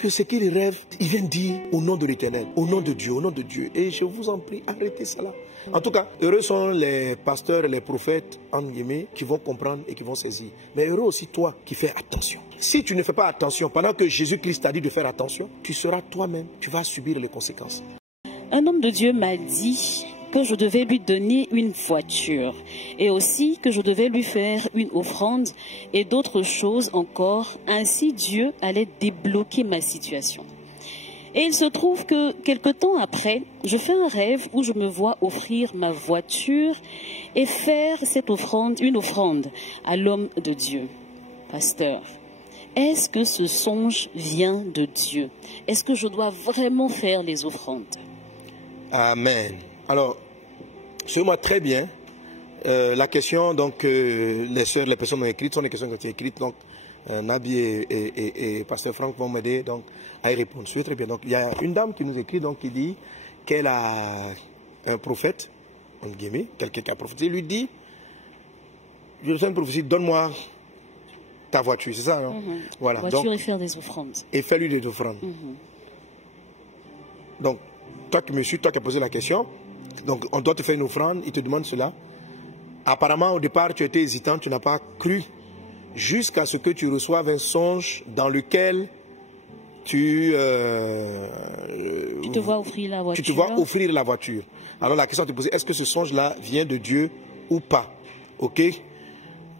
que ce qu'il rêve, il vient dire au nom de l'Éternel, au nom de Dieu, au nom de Dieu. Et je vous en prie, arrêtez cela. En tout cas, heureux sont les pasteurs et les prophètes, entre guillemets, qui vont comprendre et qui vont saisir. Mais heureux aussi toi qui fais attention. Si tu ne fais pas attention, pendant que Jésus-Christ t'a dit de faire attention, tu seras toi-même, tu vas subir les conséquences. Un homme de Dieu m'a dit que je devais lui donner une voiture et aussi que je devais lui faire une offrande et d'autres choses encore. Ainsi, Dieu allait débloquer ma situation. Et il se trouve que quelque temps après, je fais un rêve où je me vois offrir ma voiture et faire cette offrande, une offrande à l'homme de Dieu. Pasteur, est-ce que ce songe vient de Dieu? Est-ce que je dois vraiment faire les offrandes? Amen. Alors, suivez-moi très bien. La question, donc, les sœurs, les personnes ont écrites, sont des questions qui ont été écrites. Donc, Nabi et Pasteur Franck vont m'aider donc à y répondre. Suivez très bien. Donc, il y a une dame qui nous écrit, donc, qui dit qu'elle a un prophète, entre guillemets, quelqu'un qui a prophétisé, lui dit, je fais une prophétie, donne-moi ta voiture, c'est ça, non? Voilà. Voiture donc, et faire des offrandes. Et fais-lui des offrandes. Donc, toi qui me suis, toi qui as posé la question, donc on doit te faire une offrande, il te demande cela. Apparemment, au départ, tu étais hésitant, tu n'as pas cru, jusqu'à ce que tu reçoives un songe dans lequel tu te vois offrir la voiture. Tu te vois offrir la voiture. Alors la question à te poser, est-ce que ce songe-là vient de Dieu ou pas? Ok?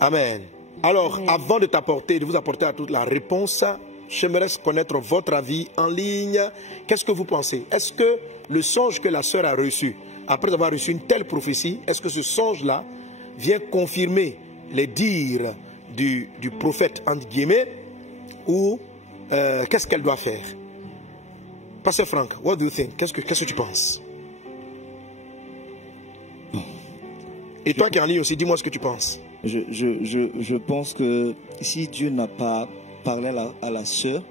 Amen. Alors, avant de t'apporter, de vous apporter à toute la réponse, j'aimerais connaître votre avis en ligne. Qu'est-ce que vous pensez? Est-ce que le songe que la sœur a reçu, après avoir reçu une telle prophétie, est-ce que ce songe-là vient confirmer les dires du prophète, entre guillemets, ou qu'est-ce qu'elle doit faire? Pasteur Franck, what do you think? Qu'est-ce que tu penses? Et toi qui es en ligne aussi, dis-moi ce que tu penses. Je pense que si Dieu n'a pas parlé à la sœur,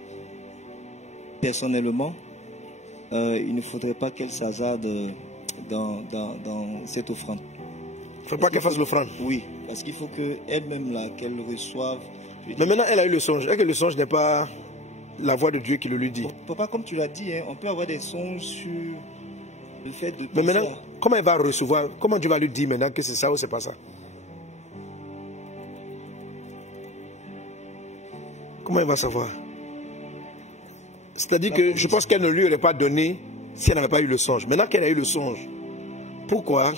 personnellement, il ne faudrait pas qu'elle s'hasarde dans cette offrande. Il ne faut pas qu'elle fasse l'offrande. Oui, parce qu'il faut qu'elle-même, là, qu'elle reçoive. Mais maintenant, elle a eu le songe. Est-ce que le songe n'est pas la voix de Dieu qui le lui dit? Papa, comme tu l'as dit, hein, on peut avoir des songes sur le fait de... Mais maintenant, comment elle va recevoir? Comment Dieu va lui dire maintenant que c'est ça ou c'est pas ça? Comment elle va savoir? C'est-à-dire que je pense qu'elle ne lui aurait pas donné si elle n'avait pas eu le songe. Maintenant qu'elle a eu le songe, pourquoi?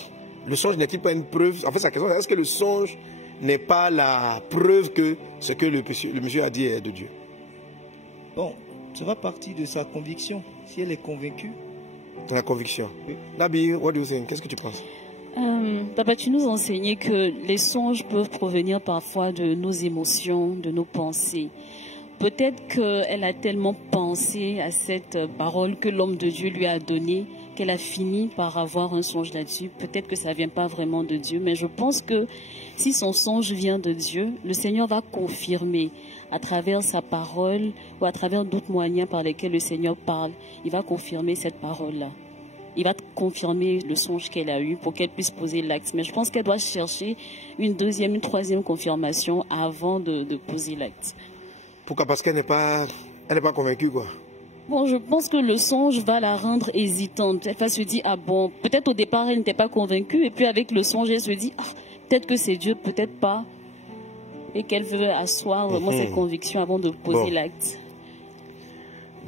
Le songe n'est-il pas une preuve? En fait, sa question, est-ce que le songe n'est pas la preuve que ce que le monsieur a dit est de Dieu? Bon, ça va partir de sa conviction. Si elle est convaincue. La conviction. Oui. Nabi, what do you think? Qu'est-ce que tu penses? Papa, tu nous enseignais que les songes peuvent provenir parfois de nos émotions, de nos pensées. Peut-être qu'elle a tellement pensé à cette parole que l'homme de Dieu lui a donnée qu'elle a fini par avoir un songe là-dessus. Peut-être que ça ne vient pas vraiment de Dieu, mais je pense que si son songe vient de Dieu, le Seigneur va confirmer à travers sa parole ou à travers d'autres moyens par lesquels le Seigneur parle. Il va confirmer cette parole-là. Il va confirmer le songe qu'elle a eu pour qu'elle puisse poser l'acte. Mais je pense qu'elle doit chercher une deuxième, une troisième confirmation avant de poser l'acte. Pourquoi? Parce qu'elle n'est pas convaincue, quoi. Bon, je pense que le songe va la rendre hésitante. Elle va se dire, ah bon, peut-être au départ elle n'était pas convaincue, et puis avec le songe, elle se dit, ah, peut-être que c'est Dieu, peut-être pas. Et qu'elle veut asseoir vraiment ses convictions avant de poser l'acte.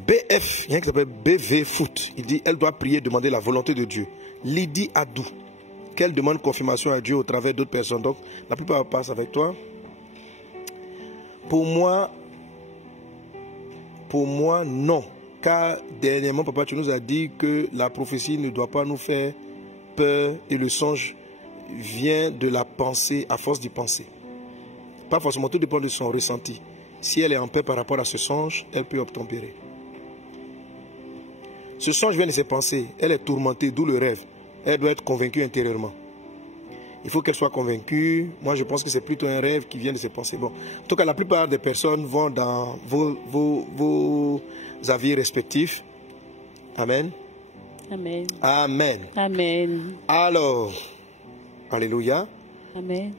BF, il y a un qui s'appelle BV Foot. Il dit, elle doit prier, demander la volonté de Dieu. Lydie Adou, qu'elle demande confirmation à Dieu au travers d'autres personnes. Donc, la plupart passent avec toi. Pour moi, non. Car dernièrement, papa, tu nous as dit que la prophétie ne doit pas nous faire peur et le songe vient de la pensée à force d'y penser. Pas forcément, tout dépend de son ressenti. Si elle est en paix par rapport à ce songe, elle peut obtempérer. Ce songe vient de ses pensées. Elle est tourmentée, d'où le rêve. Elle doit être convaincue intérieurement. Il faut qu'elle soit convaincue. Moi, je pense que c'est plutôt un rêve qui vient de ses pensées. Bon, en tout cas, la plupart des personnes vont dans vos avis respectifs. Amen. Amen. Amen. Amen. Alors, alléluia. Amen.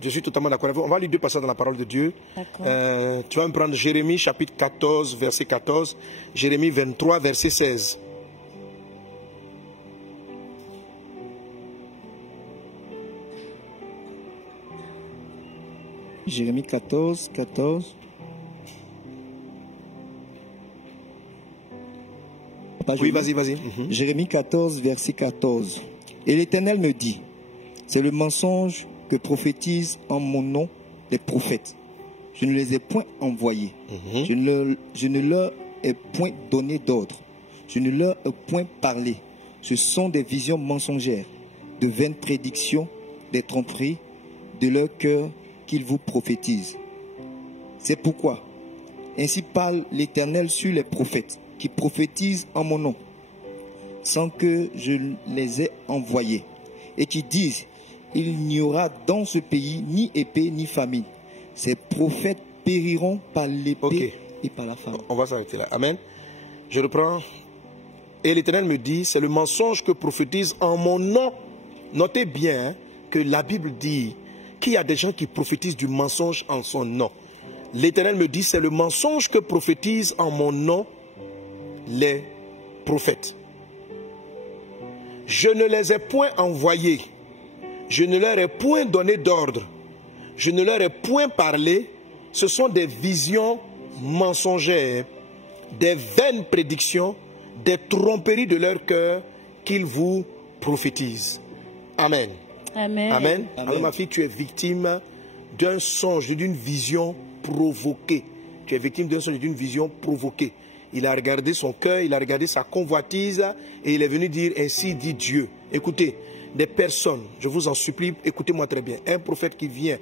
Je suis totalement d'accord avec vous. On va lire 2 passages dans la parole de Dieu. Tu vas me prendre Jérémie chapitre 14, verset 14. Jérémie 23, verset 16. Jérémie 14, 14. Oui, vas-y, vas-y. Jérémie 14, verset 14. Et l'Éternel me dit, c'est le mensonge que prophétisent en mon nom les prophètes. Je ne les ai point envoyés. Je ne leur ai point donné d'ordre. Je ne leur ai point parlé. Ce sont des visions mensongères, de vaines prédictions, des tromperies de leur cœur qu'ils vous prophétisent. C'est pourquoi, ainsi parle l'Éternel sur les prophètes qui prophétisent en mon nom, sans que je les ai envoyés, et qui disent, il n'y aura dans ce pays ni épée ni famine. Ces prophètes périront par l'épée et par la famine. On va s'arrêter là. Amen. Je reprends. Et l'Éternel me dit, c'est le mensonge que prophétise en mon nom. Notez bien que la Bible dit qu'il y a des gens qui prophétisent du mensonge en son nom. L'Éternel me dit, c'est le mensonge que prophétisent en mon nom les prophètes. Je ne les ai point envoyés. Je ne leur ai point donné d'ordre. Je ne leur ai point parlé. Ce sont des visions mensongères, des vaines prédictions, des tromperies de leur cœur qu'ils vous prophétisent. Amen. Amen. Amen. Alors ma fille, tu es victime d'un songe, d'une vision provoquée. Tu es victime d'un songe, d'une vision provoquée. Il a regardé son cœur, il a regardé sa convoitise et il est venu dire, ainsi dit Dieu. Écoutez, des personnes, je vous en supplie, écoutez-moi très bien. Un prophète qui vient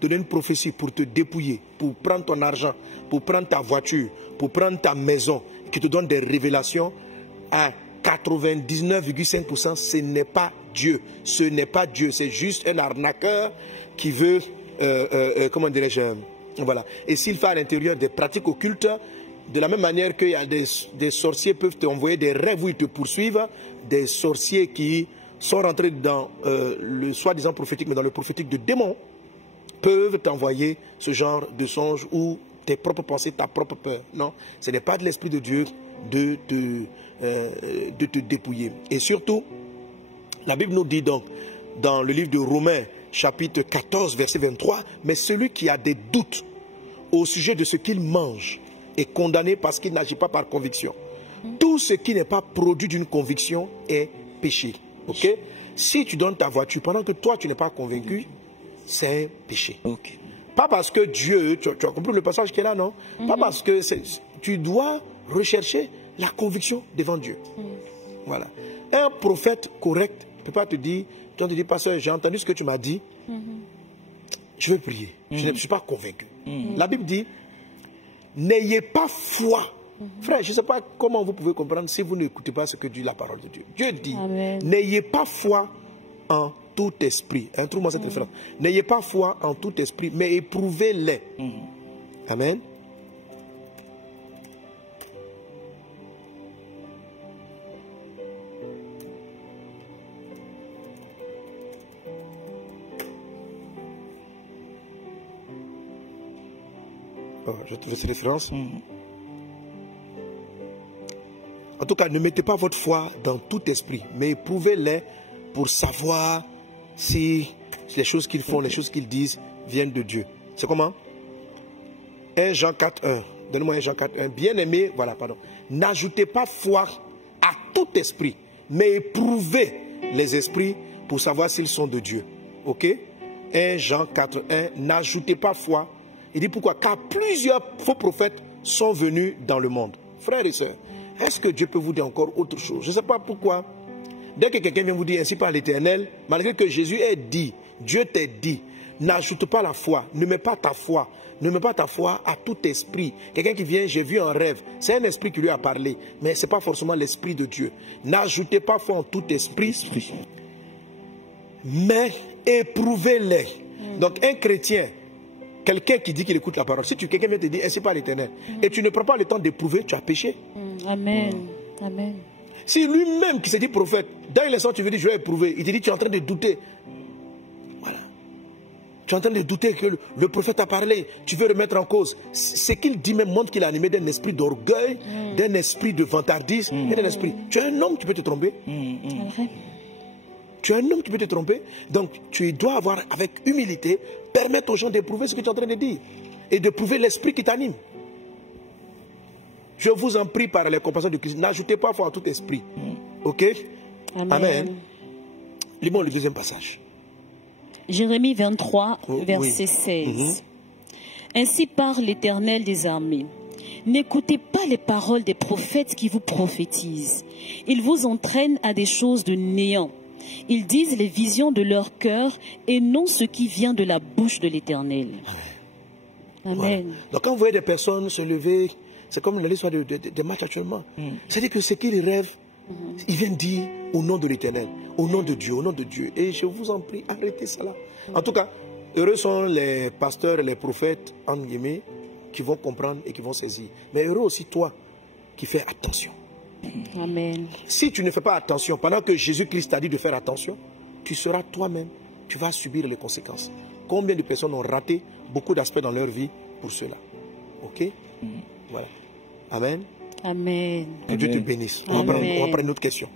donner une prophétie pour te dépouiller, pour prendre ton argent, pour prendre ta voiture, pour prendre ta maison, qui te donne des révélations, à 99,5%, ce n'est pas Dieu. Ce n'est pas Dieu, c'est juste un arnaqueur qui veut, comment dirais-je, voilà. Et s'il fait à l'intérieur des pratiques occultes, de la même manière qu'il y a des sorciers peuvent t'envoyer des rêves où ils te poursuivent, des sorciers qui sont rentrés dans le soi-disant prophétique, mais dans le prophétique de démons, peuvent t'envoyer ce genre de songe ou tes propres pensées, ta propre peur. Non, ce n'est pas de l'Esprit de Dieu de te dépouiller. Et surtout, la Bible nous dit donc, dans le livre de Romains, chapitre 14, verset 23, mais celui qui a des doutes au sujet de ce qu'il mange est condamné parce qu'il n'agit pas par conviction. Tout ce qui n'est pas produit d'une conviction est péché. Ok? Si tu donnes ta voiture pendant que toi tu n'es pas convaincu, c'est un péché. Pas parce que Dieu, tu as compris le passage qui est là, non? Pas parce que tu dois rechercher la conviction devant Dieu. Voilà. Un prophète correct ne peut pas te dire, tu vas te dire, pasteur, j'ai entendu ce que tu m'as dit, je vais prier. Je ne suis pas convaincu. La Bible dit, n'ayez pas foi. Frère, je ne sais pas comment vous pouvez comprendre si vous n'écoutez pas ce que dit la parole de Dieu. Dieu dit, n'ayez pas foi en tout esprit. Trouve-moi cette référence. N'ayez pas foi en tout esprit, mais éprouvez-les. Amen. Je trouve cette référence. En tout cas, ne mettez pas votre foi dans tout esprit, mais éprouvez-les pour savoir si les choses qu'ils font, les choses qu'ils disent viennent de Dieu. C'est comment? 1 Jean 4, 1. Donnez-moi 1 Jean 4, 1. Bien-aimé, voilà, pardon. N'ajoutez pas foi à tout esprit, mais éprouvez les esprits pour savoir s'ils sont de Dieu. Ok? 1 Jean 4, 1. N'ajoutez pas foi. Il dit pourquoi? Car plusieurs faux prophètes sont venus dans le monde. Frères et sœurs, est-ce que Dieu peut vous dire encore autre chose? Je ne sais pas pourquoi. Dès que quelqu'un vient vous dire ainsi par l'Éternel, malgré que Jésus ait dit, Dieu t'ait dit, n'ajoute pas la foi, ne mets pas ta foi, ne mets pas ta foi à tout esprit. Quelqu'un qui vient, j'ai vu un rêve, c'est un esprit qui lui a parlé, mais ce n'est pas forcément l'esprit de Dieu. N'ajoutez pas foi en tout esprit, mais éprouvez-les. Donc un chrétien, quelqu'un qui dit qu'il écoute la parole, si quelqu'un vient te dire ainsi par l'Éternel, et tu ne prends pas le temps d'éprouver, tu as péché. Amen. Amen. Si lui-même qui s'est dit prophète, dans l'instant tu veux dire je vais éprouver, il te dit tu es en train de douter. Voilà. Tu es en train de douter que le prophète a parlé. Tu veux remettre en cause. Ce qu'il dit même montre qu'il est animé d'un esprit d'orgueil, d'un esprit de vantardise, et d'un esprit. Tu es un homme, tu peux te tromper. Tu es un homme, tu peux te tromper. Donc, tu dois avoir, avec humilité, permettre aux gens d'éprouver ce que tu es en train de dire. Et de prouver l'esprit qui t'anime. Je vous en prie par les compassions de Christ, n'ajoutez pas foi à tout esprit. Ok? Amen. Lisons le deuxième passage. Jérémie 23, verset 16. Ainsi parle l'Éternel des armées. N'écoutez pas les paroles des prophètes qui vous prophétisent. Ils vous entraînent à des choses de néant. Ils disent les visions de leur cœur et non ce qui vient de la bouche de l'Éternel. Amen. Voilà. Donc quand vous voyez des personnes se lever, c'est comme l'histoire des matchs actuellement. C'est-à-dire que ce qu'ils rêvent, ils viennent dire au nom de l'Éternel, au nom de Dieu, au nom de Dieu. Et je vous en prie, arrêtez cela. En tout cas, heureux sont les pasteurs et les prophètes, entre guillemets, qui vont comprendre et qui vont saisir. Mais heureux aussi toi qui fais attention. Amen. Si tu ne fais pas attention, pendant que Jésus-Christ t'a dit de faire attention, tu seras toi-même, tu vas subir les conséquences. Combien de personnes ont raté beaucoup d'aspects dans leur vie pour cela? Ok? Voilà. Amen. Amen. Que Dieu te bénisse. On va prendre une autre question.